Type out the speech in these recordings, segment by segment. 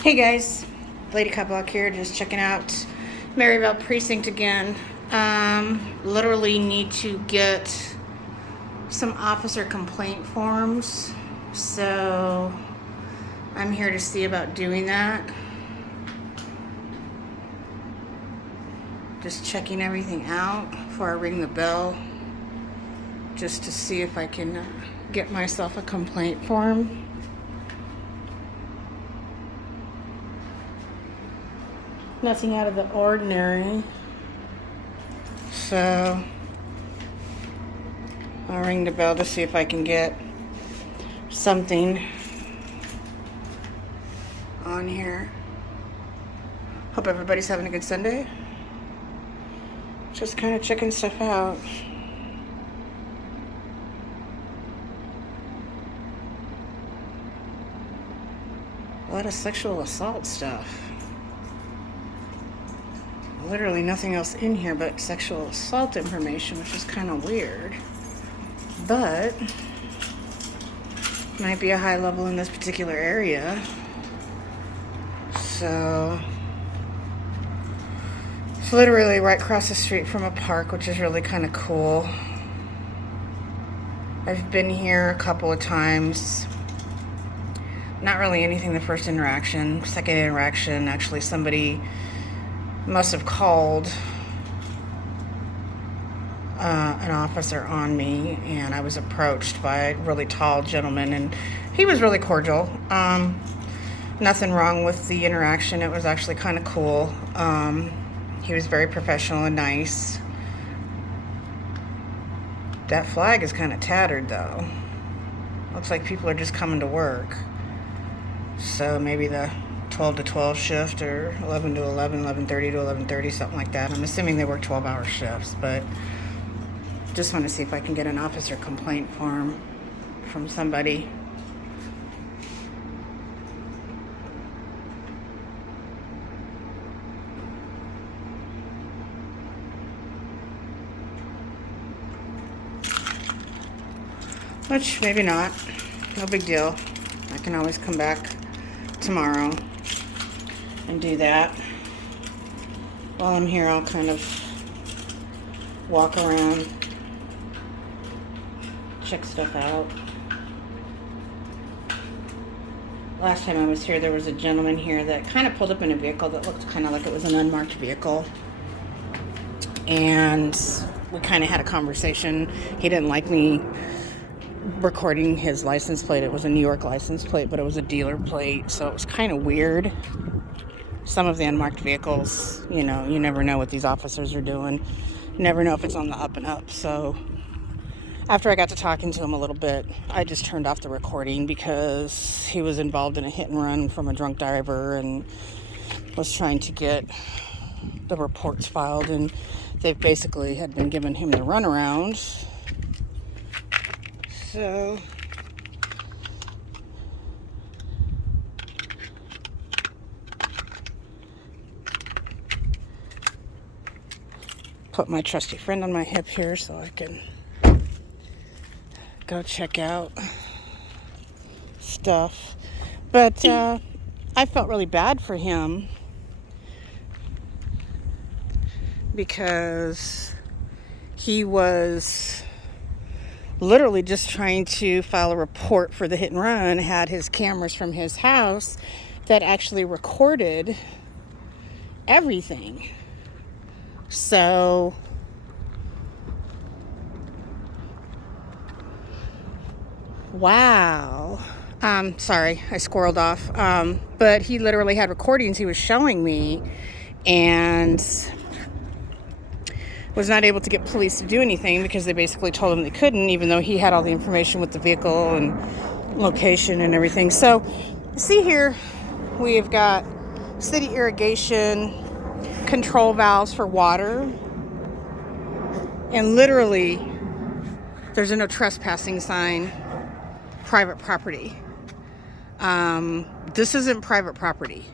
Hey guys, Lady Cuplock here, just checking out Maryvale Precinct again. Literally need to get some officer complaint forms, so I'm here to see about doing that. Just checking everything out before I ring the bell, just to see if I can get myself a complaint form. Nothing out of the ordinary. So I'll ring the bell to see if I can get something on here. Hope everybody's having a good Sunday. Just kind of checking stuff out. A lot of sexual assault stuff. Literally nothing else in here but sexual assault information, which is kind of weird. But might be a high level in this particular area. So it's literally right across the street from a park, which is really kind of cool. I've been here a couple of times. Not really anything the first interaction. Second interaction, actually somebody must have called an officer on me, and I was approached by a really tall gentleman, and he was really cordial. Nothing wrong with the interaction. It was actually kind of cool. He was very professional and nice. That flag is kind of tattered though. Looks like people are just coming to work. So maybe the 12 to 12 shift, or 11 to 11, 11:30 to 11:30, something like that. I'm assuming they work 12-hour shifts, but just want to see if I can get an officer complaint form from somebody. Which, maybe not. No big deal. I can always come back tomorrow and do that. While I'm here, I'll kind of walk around, check stuff out. Last time I was here, there was a gentleman here that kind of pulled up in a vehicle that looked kind of like it was an unmarked vehicle. And we kind of had a conversation. He didn't like me recording his license plate. It was a New York license plate, but it was a dealer plate, so it was kind of weird. Some of the unmarked vehicles, you never know what these officers are doing. You never know if it's on the up and up. So after I got to talking to him a little bit, I just turned off the recording because he was involved in a hit and run from a drunk driver and was trying to get the reports filed, and they basically had been giving him the runaround. So put my trusty friend on my hip here so I can go check out stuff. But I felt really bad for him because he was literally just trying to file a report for the hit and run, had his cameras from his house that actually recorded everything. So wow. Sorry, I squirreled off. But he literally had recordings he was showing me, and was not able to get police to do anything because they basically told him they couldn't, even though he had all the information with the vehicle and location and everything. So, see here, we have got city irrigation control valves for water, and literally there's a no trespassing sign, private property. This isn't private property.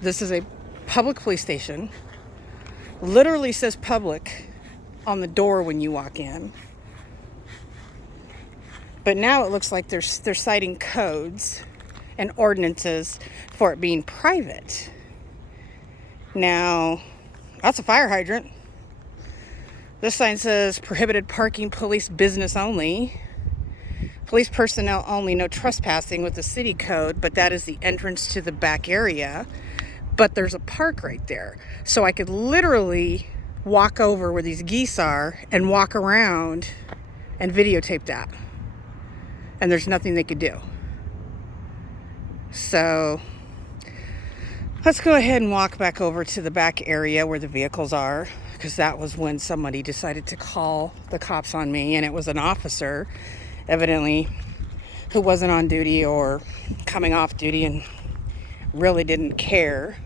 This is a public police station. Literally says public on the door when you walk in. But now it looks like they're citing codes and ordinances for it being private. Now, that's a fire hydrant. This sign says prohibited parking, police business only. Police personnel only, no trespassing with the city code, but that is the entrance to the back area. But there's a park right there. So I could literally walk over where these geese are and walk around and videotape that. And there's nothing they could do. So let's go ahead and walk back over to the back area where the vehicles are, because that was when somebody decided to call the cops on me, and it was an officer, evidently, who wasn't on duty or coming off duty and really didn't care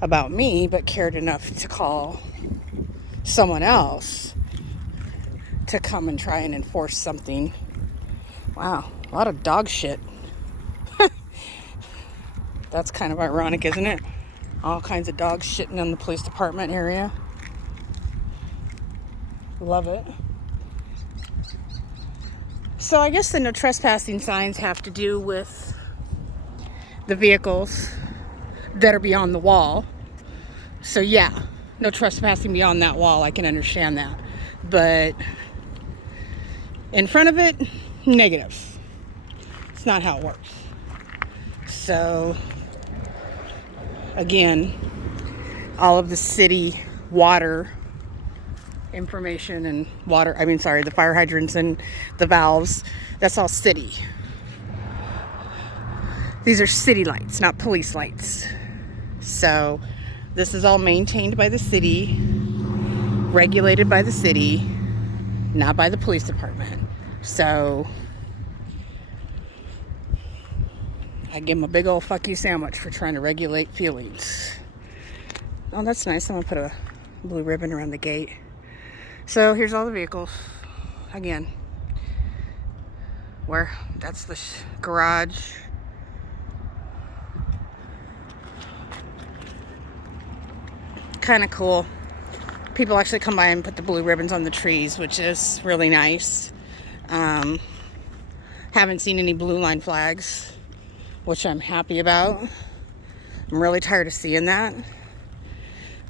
about me, but cared enough to call someone else to come and try and enforce something. Wow, a lot of dog shit. That's kind of ironic, isn't it? All kinds of dogs shitting in the police department area. Love it. So I guess the no trespassing signs have to do with the vehicles that are beyond the wall. So yeah, no trespassing beyond that wall. I can understand that. But in front of it, negative. It's not how it works. So again, all of the city water information and the fire hydrants and the valves, that's all city. These are city lights, not police lights. So this is all maintained by the city, regulated by the city, not by the police department. So I give them a big old fuck you sandwich for trying to regulate feelings. Oh, that's nice. I'm gonna put a blue ribbon around the gate. So here's all the vehicles. Again, that's the garage. Kind of cool. People actually come by and put the blue ribbons on the trees, which is really nice. Haven't seen any blue line flags, which I'm happy about. I'm really tired of seeing that.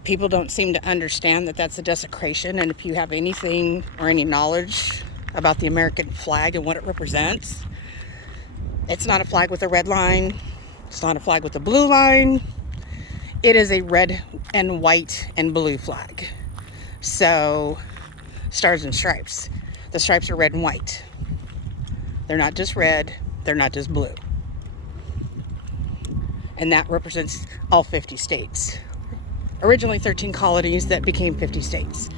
People don't seem to understand that that's a desecration, and if you have anything or any knowledge about the American flag and what it represents, it's not a flag with a red line. It's not a flag with a blue line. It is a red and white and blue flag. So, stars and stripes. The stripes are red and white. They're not just red, they're not just blue. And that represents all 50 states. Originally 13 colonies that became 50 states.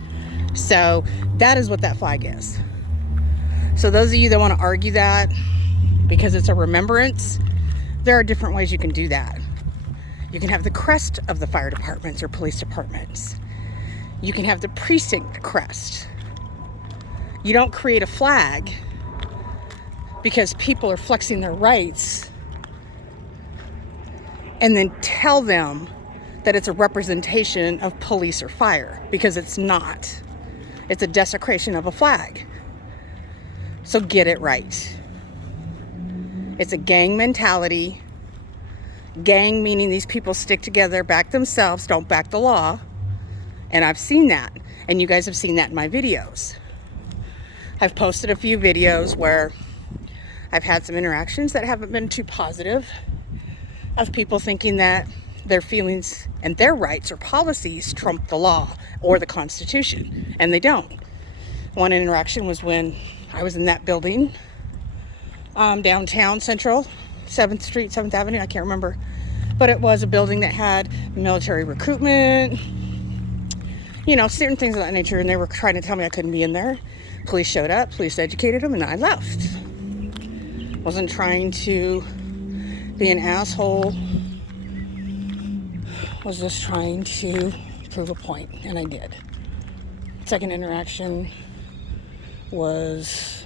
So that is what that flag is. So those of you that want to argue that because it's a remembrance, there are different ways you can do that. You can have the crest of the fire departments or police departments. You can have the precinct crest. You don't create a flag because people are flexing their rights and then tell them that it's a representation of police or fire, because it's not. It's a desecration of a flag. So get it right. It's a gang mentality. Gang meaning these people stick together, back themselves, don't back the law. And I've seen that. And you guys have seen that in my videos. I've posted a few videos where I've had some interactions that haven't been too positive, of people thinking that their feelings and their rights or policies trump the law or the Constitution, and they don't. One interaction was when I was in that building, downtown Central, 7th Street, 7th Avenue, I can't remember, but it was a building that had military recruitment, certain things of that nature, and they were trying to tell me I couldn't be in there. Police showed up, police educated them, and I left. Wasn't trying to be an asshole, was just trying to prove a point, and I did. Second interaction was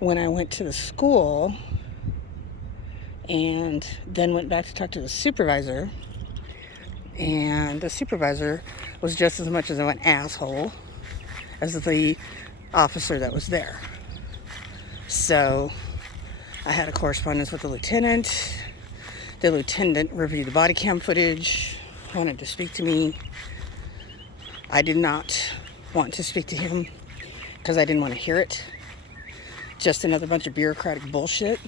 when I went to the school and then went back to talk to the supervisor, and the supervisor was just as much as an asshole as the officer that was there. So I had a correspondence with the lieutenant. The lieutenant reviewed the body cam footage, wanted to speak to me. I did not want to speak to him because I didn't want to hear it. Just another bunch of bureaucratic bullshit.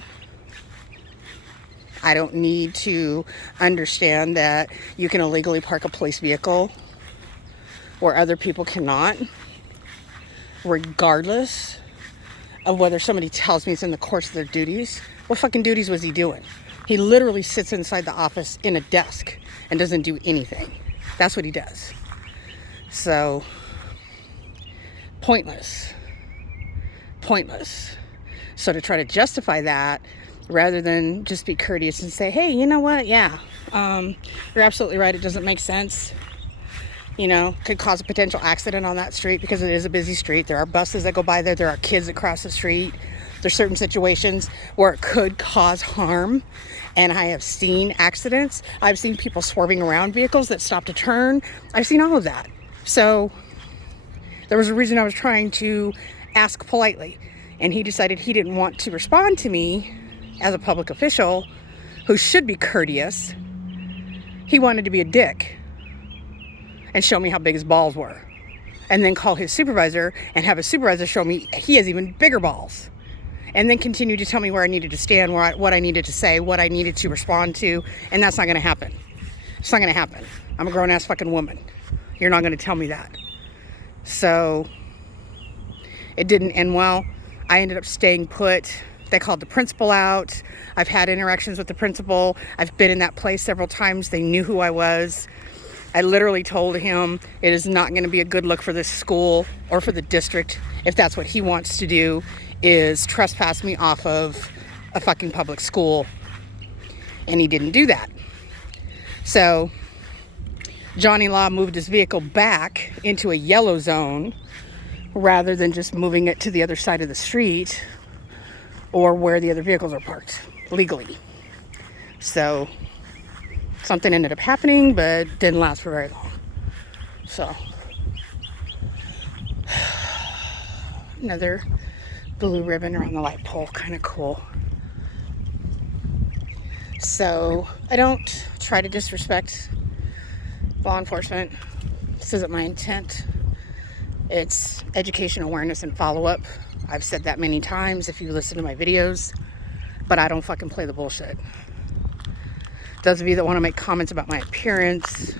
I don't need to understand that you can illegally park a police vehicle where other people cannot, regardless of whether somebody tells me it's in the course of their duties. What fucking duties was he doing? He literally sits inside the office in a desk and doesn't do anything. That's what he does. So, pointless. So to try to justify that, rather than just be courteous and say, hey, you know what? Yeah, you're absolutely right. It doesn't make sense. You know, could cause a potential accident on that street because it is a busy street. There are buses that go by there. There are kids that cross the street. There's certain situations where it could cause harm. And I have seen accidents. I've seen people swerving around vehicles that stop to turn. I've seen all of that. So there was a reason I was trying to ask politely. And he decided he didn't want to respond to me as a public official who should be courteous. He wanted to be a dick and show me how big his balls were. And then call his supervisor and have his supervisor show me he has even bigger balls. And then continue to tell me where I needed to stand, what I needed to say, what I needed to respond to. And that's not going to happen. It's not going to happen. I'm a grown-ass fucking woman. You're not going to tell me that. So it didn't end well. I ended up staying put. They called the principal out. I've had interactions with the principal. I've been in that place several times. They knew who I was. I literally told him it is not going to be a good look for this school or for the district if that's what he wants to do, is trespass me off of a fucking public school. And he didn't do that. So Johnny Law moved his vehicle back into a yellow zone rather than just moving it to the other side of the street or where the other vehicles are parked legally. So something ended up happening, but didn't last for very long. So another blue ribbon around the light pole, kind of cool. So I don't try to disrespect law enforcement. This isn't my intent. It's education, awareness, and follow-up. I've said that many times if you listen to my videos, but I don't fucking play the bullshit. Those of you that want to make comments about my appearance,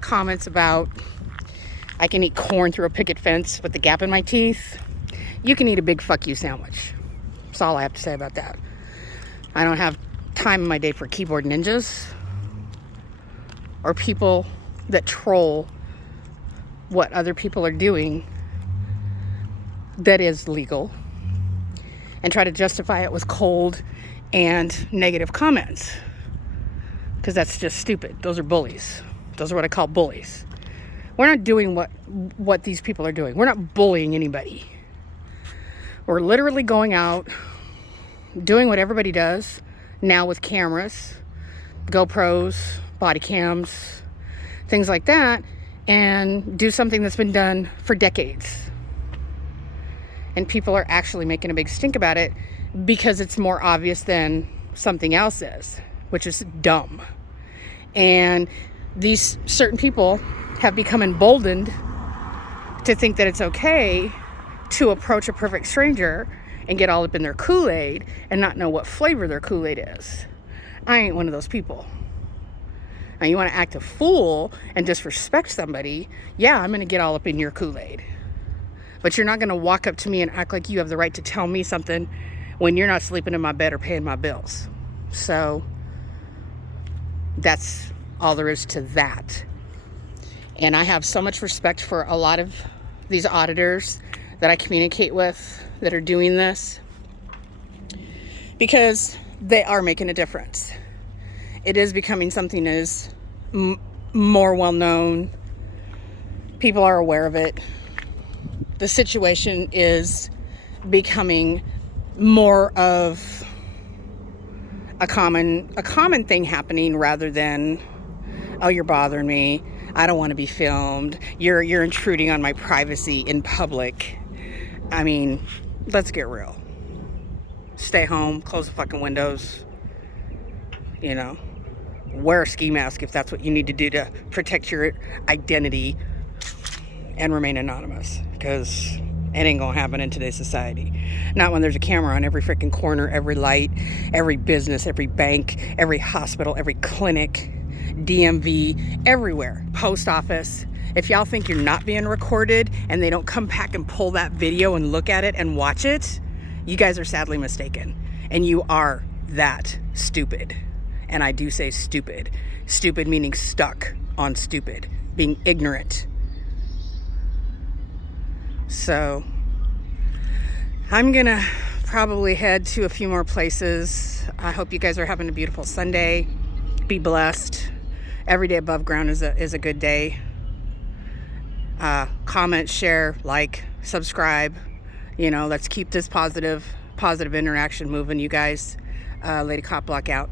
comments about I can eat corn through a picket fence with the gap in my teeth, you can eat a big fuck you sandwich. That's all I have to say about that. I don't have time in my day for keyboard ninjas or people that troll what other people are doing that is legal and try to justify it with cold and negative comments, because that's just stupid. Those are bullies. Those are what I call bullies. We're not doing what these people are doing. We're not bullying anybody. We're literally going out, doing what everybody does now with cameras, GoPros, body cams, things like that, and do something that's been done for decades. And people are actually making a big stink about it because it's more obvious than something else is, which is dumb. And these certain people have become emboldened to think that it's okay to approach a perfect stranger and get all up in their Kool-Aid and not know what flavor their Kool-Aid is. I ain't one of those people. Now, you want to act a fool and disrespect somebody, yeah, I'm going to get all up in your Kool-Aid. But you're not going to walk up to me and act like you have the right to tell me something when you're not sleeping in my bed or paying my bills. So that's all there is to that. And I have so much respect for a lot of these auditors that I communicate with that are doing this, because they are making a difference. It is becoming something that is more well known. People are aware of it. The situation is becoming more of a common thing happening rather than, oh, you're bothering me, I don't want to be filmed, you're intruding on my privacy in public. I mean, let's get real. Stay home, close the fucking windows, you know. Wear a ski mask if that's what you need to do to protect your identity and remain anonymous, because it ain't gonna happen in today's society. Not when there's a camera on every freaking corner, every light, every business, every bank, every hospital, every clinic, DMV, everywhere, post office. If y'all think you're not being recorded and they don't come back and pull that video and look at it and watch it, you guys are sadly mistaken. And you are that stupid. And I do say stupid. Stupid meaning stuck on stupid, being ignorant. So I'm gonna probably head to a few more places. I hope you guys are having a beautiful Sunday. Be blessed. Every day above ground is a good day. Comment, share, like, subscribe. You know, let's keep this positive interaction moving, you guys. Lady Cop Block out.